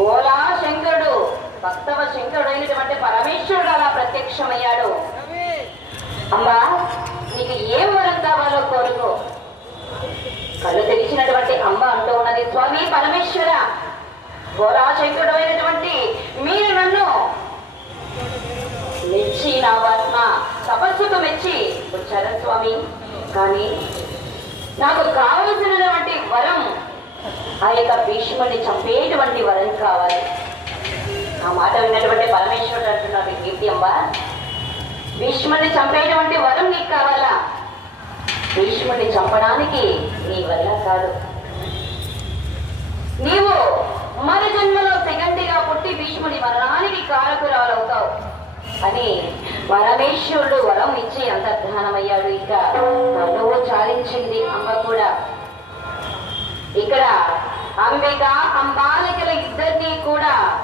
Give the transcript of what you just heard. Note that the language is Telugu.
బోలా శంకరుడు భక్తవ శంకరుడు అయినటువంటి పరమేశ్వరుడు అలా ప్రత్యక్షమయ్యాడు. అమ్మా, నీకు ఏం వరం కావాలో కోరుకో. కళ్ళు తెరిచినటువంటి అమ్మ అంటూ ఉన్నది, స్వామి పరమేశ్వర, బోలా శంకరుడు అయినటువంటి మీరు నన్ను మెచ్చి నా తపస్సుకు మెచ్చి వచ్చారా స్వామి, కానీ నాకు కావలసినటువంటి వరం ఆ యొక్క భీష్ముడిని చంపేటువంటి వరం కావాలి. ఆ మాట విన్నటువంటి పరమేశ్వరుడు అంటున్నాడు, కీర్తి అమ్మ, భీష్ముడిని చంపేటువంటి వరం నీకు కావాలా? భీష్ముడిని చంపడానికి నీ వల్ల కాదు. నీవు మరు జన్మలో సెకండిగా పుట్టి భీష్ముడి మరణానికి కారకురాలవుతావు అని పరమేశ్వరుడు వరం ఇచ్చి అంతర్ధానమయ్యాడు. ఇక తనువు చాలించింది అమ్మ కూడా. ఇక్కడ అంబిక అంబాలికల ఇద్దరినీ కూడా